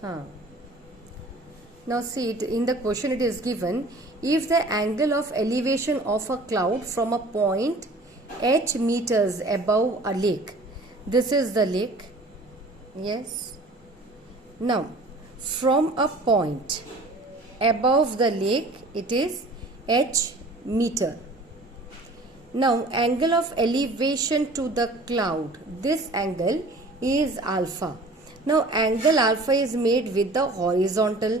Huh. Now see it in the question it is given, if the angle of elevation of a cloud from a point h meters above a lake, this is the lake, yes. Now from a point above the lake it is h meter. Now angle of elevation to the cloud, this angle is alpha. Now angle alpha is made with the horizontal.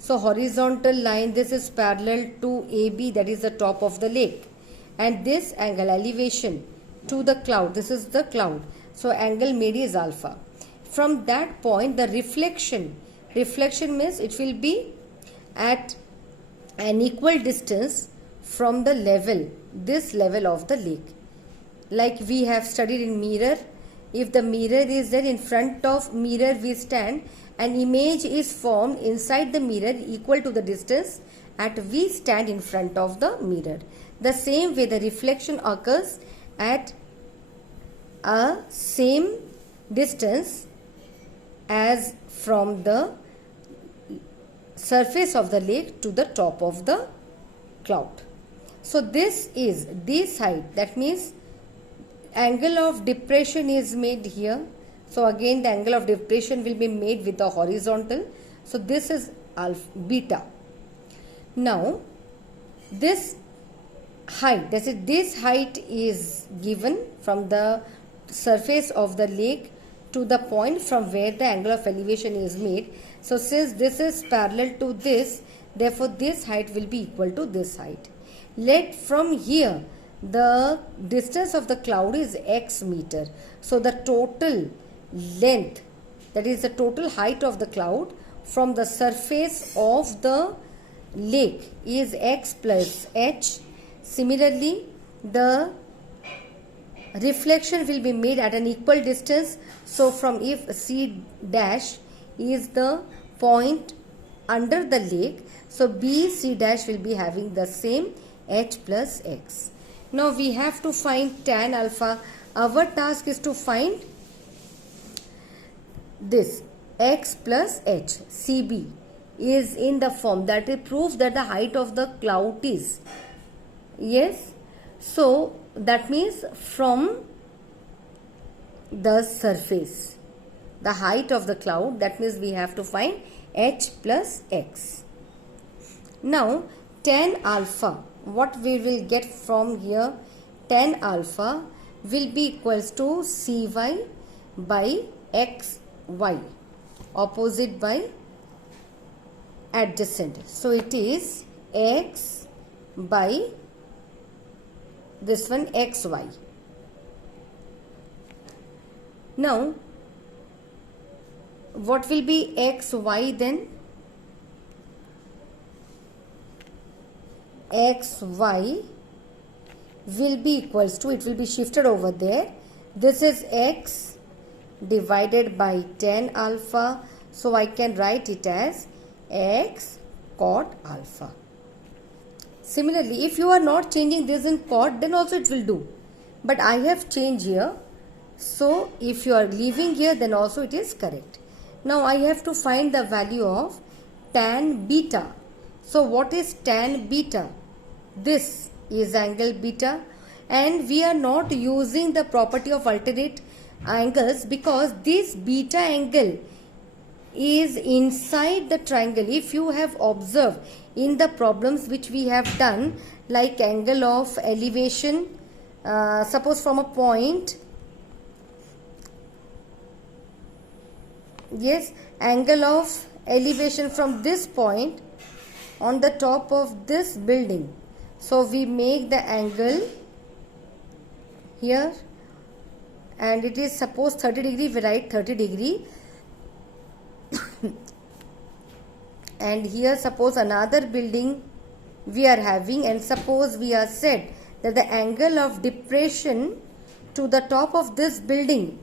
So horizontal line, this is parallel to AB, that is the top of the lake. And this angle elevation to the cloud, this is the cloud. So angle made is alpha. From that point the reflection means it will be at an equal distance from the level, this level of the lake. Like we have studied in mirror, if the mirror is there, in front of mirror we stand, an image is formed inside the mirror equal to the distance at we stand in front of the mirror. The same way the reflection occurs at a same distance as from the surface of the lake to the top of the cloud. So this is this height, that means angle of depression is made here. So again the angle of depression will be made with the horizontal. So this is alpha, beta. Now this height, that is this height is given from the surface of the lake to the point from where the angle of elevation is made. So since this is parallel to this, therefore this height will be equal to this height. Let from here the distance of the cloud is x meter. So the total length, that is the total height of the cloud from the surface of the lake is x plus h. Similarly, the reflection will be made at an equal distance. So from if C dash is the point under the lake, so B C dash will be having the same h plus x. Now we have to find tan alpha. Our task is to find this x plus h. CB is in the form that it proves that the height of the cloud is, yes. So that means from the surface, the height of the cloud, that means we have to find h plus x. Now tan alpha, what we will get from here, tan alpha will be equals to cy by xy, opposite by adjacent. So it is x by this one xy. Now what will be xy then? Xy will be equals to, it will be shifted over there. This is x divided by tan alpha. So I can write it as x cot alpha. Similarly, if you are not changing this in cot, then also it will do. But I have changed here. So if you are leaving here, then also it is correct. Now I have to find the value of tan beta. So what is tan beta? This is angle beta, and we are not using the property of alternate angles because this beta angle is inside the triangle. If you have observed in the problems which we have done, like angle of elevation, suppose from a point, yes, angle of elevation from this point on the top of this building. So we make the angle here, and it is suppose 30 degree, we write 30 degree. And here suppose another building we are having, and suppose we are said that the angle of depression to the top of this building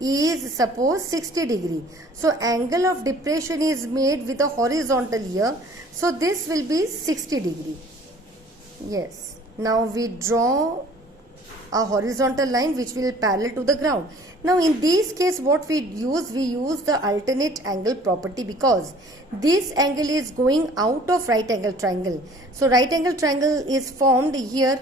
is suppose 60 degree. So angle of depression is made with a horizontal here. So this will be 60 degree. Yes. Now we draw a horizontal line which will parallel to the ground. Now in this case what we use the alternate angle property, because this angle is going out of right angle triangle. So right angle triangle is formed here,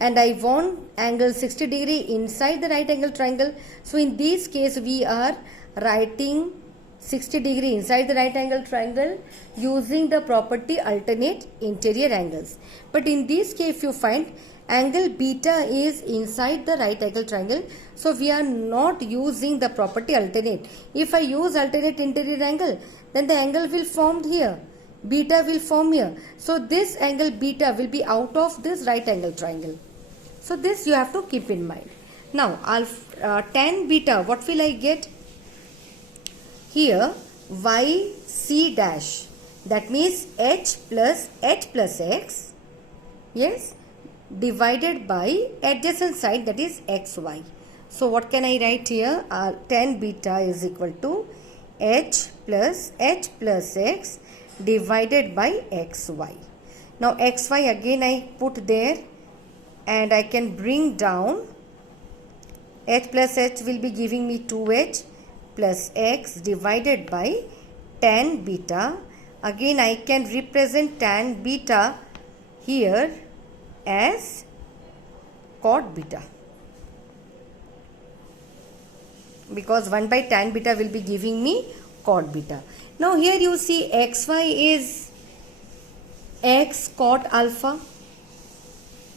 and I want angle 60 degree inside the right angle triangle. So in this case we are writing 60 degree inside the right angle triangle using the property alternate interior angles. But in this case if you find angle beta is inside the right angle triangle, so we are not using the property alternate. If I use alternate interior angle, then the angle will form here, beta will form here. So this angle beta will be out of this right angle triangle. So this you have to keep in mind. Now tan beta, what will I get? Here yc dash, that means h plus x, yes, divided by adjacent side, that is xy. So what can I write here? Tan beta is equal to h plus x divided by xy. Now xy again I put there, and I can bring down. H plus h will be giving me 2h plus x divided by tan beta. Again I can represent tan beta here as cot beta, because 1 by tan beta will be giving me cot beta. Now here you see xy is x cot alpha.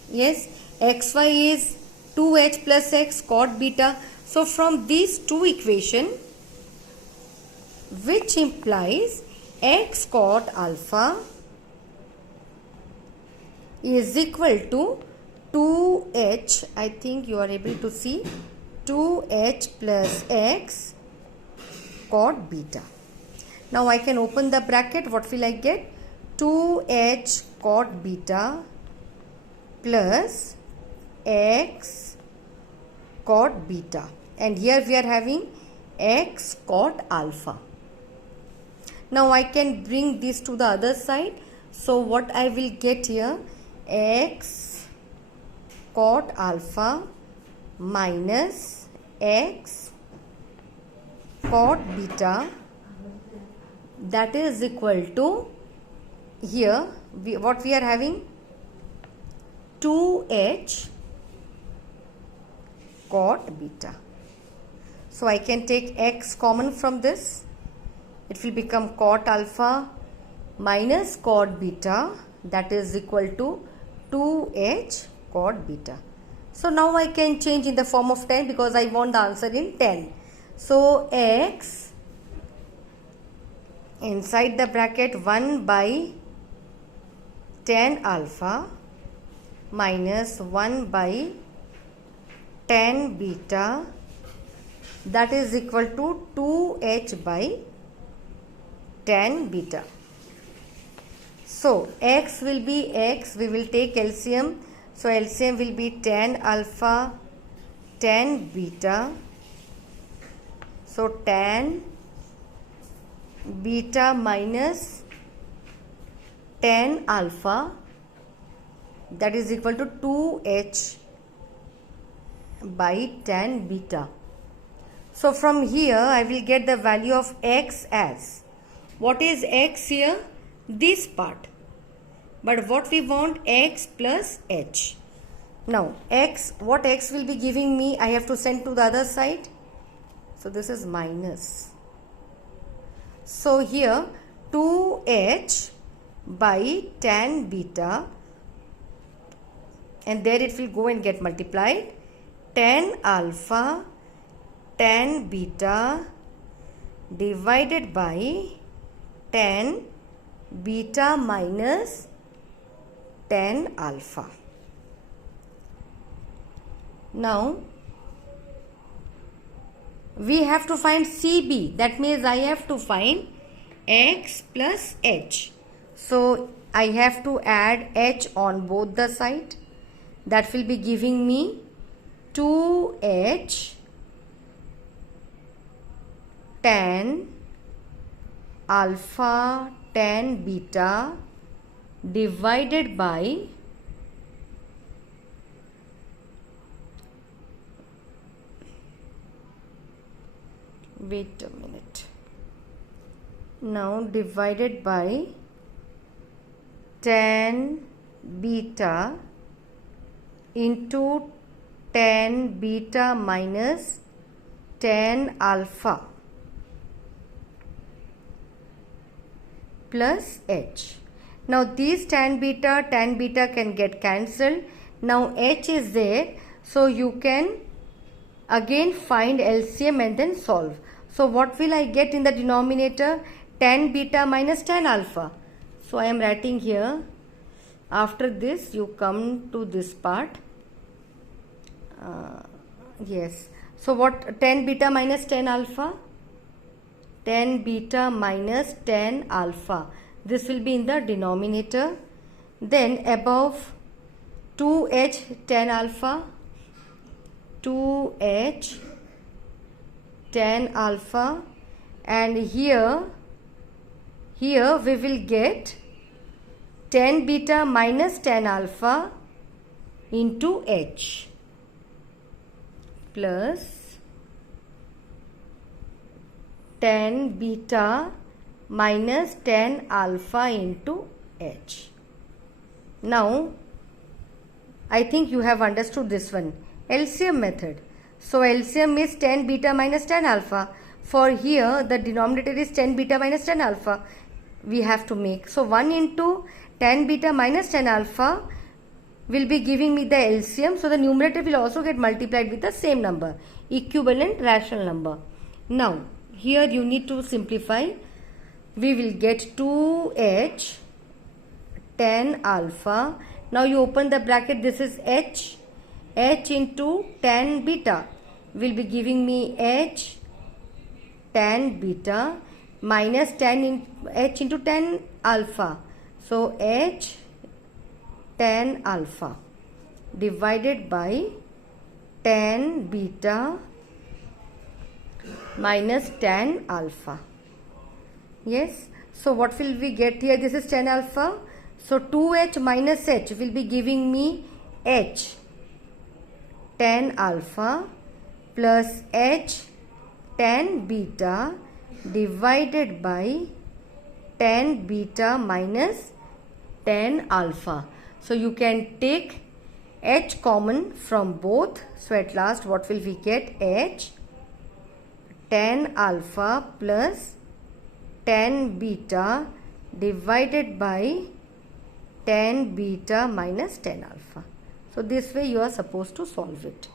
Yes, xy is 2h plus x cot beta. So from these two equation, which implies x cot alpha is equal to 2h, I think you are able to see, 2h plus x cot beta. Now I can open the bracket. What will I get? 2h cot beta plus x cot beta, and here we are having x cot alpha. Now I can bring this to the other side. So what I will get here? X cot alpha minus x cot beta, that is equal to, here what we are having, 2h cot beta. So I can take x common from this. It will become cot alpha minus cot beta, that is equal to 2h cot beta. So now I can change in the form of 10 because I want the answer in 10. So x inside the bracket 1 by tan alpha minus 1 by tan beta, that is equal to 2h by tan beta. So x will be x, we will take LCM. So LCM will be tan alpha, tan beta. So tan beta minus tan alpha, that is equal to 2h by tan beta. So from here I will get the value of x as, what is x here? This part. But what we want? X plus h. Now x, what x will be giving me? I have to send to the other side. So this is minus. So here 2h by tan beta, and there it will go and get multiplied, tan alpha tan beta divided by tan beta minus tan alpha. Now we have to find CB, that means I have to find x plus h. So I have to add h on both the side. That will be giving me 2h tan alpha tan beta divided by wait a minute. Now divided by tan beta into tan beta minus tan alpha plus h. Now these tan beta can get cancelled. Now h is there, so you can again find LCM and then solve. So what will I get in the denominator? Tan beta minus tan alpha. So I am writing here. After this you come to this part. Yes. So what tan beta minus tan alpha? Tan beta minus tan alpha. This will be in the denominator. Then above 2h tan alpha, 2h tan alpha, and here we will get tan beta minus tan alpha into h plus tan beta minus tan alpha into h. Now I think you have understood this one, LCM method. So LCM is tan beta minus tan alpha. For here the denominator is tan beta minus tan alpha we have to make. So 1 into tan beta minus tan alpha will be giving me the LCM. So the numerator will also get multiplied with the same number, equivalent rational number. Now here you need to simplify. We will get 2h tan alpha. Now you open the bracket, this is h into tan beta will be giving me h tan beta minus h into tan alpha. So h tan alpha divided by tan beta minus tan alpha. Yes. So what will we get here? This is tan alpha. So 2h minus h will be giving me h tan alpha plus h tan beta divided by tan beta minus tan alpha. So you can take h common from both. So at last what will we get? H tan alpha plus tan beta divided by tan beta minus tan alpha. So this way you are supposed to solve it.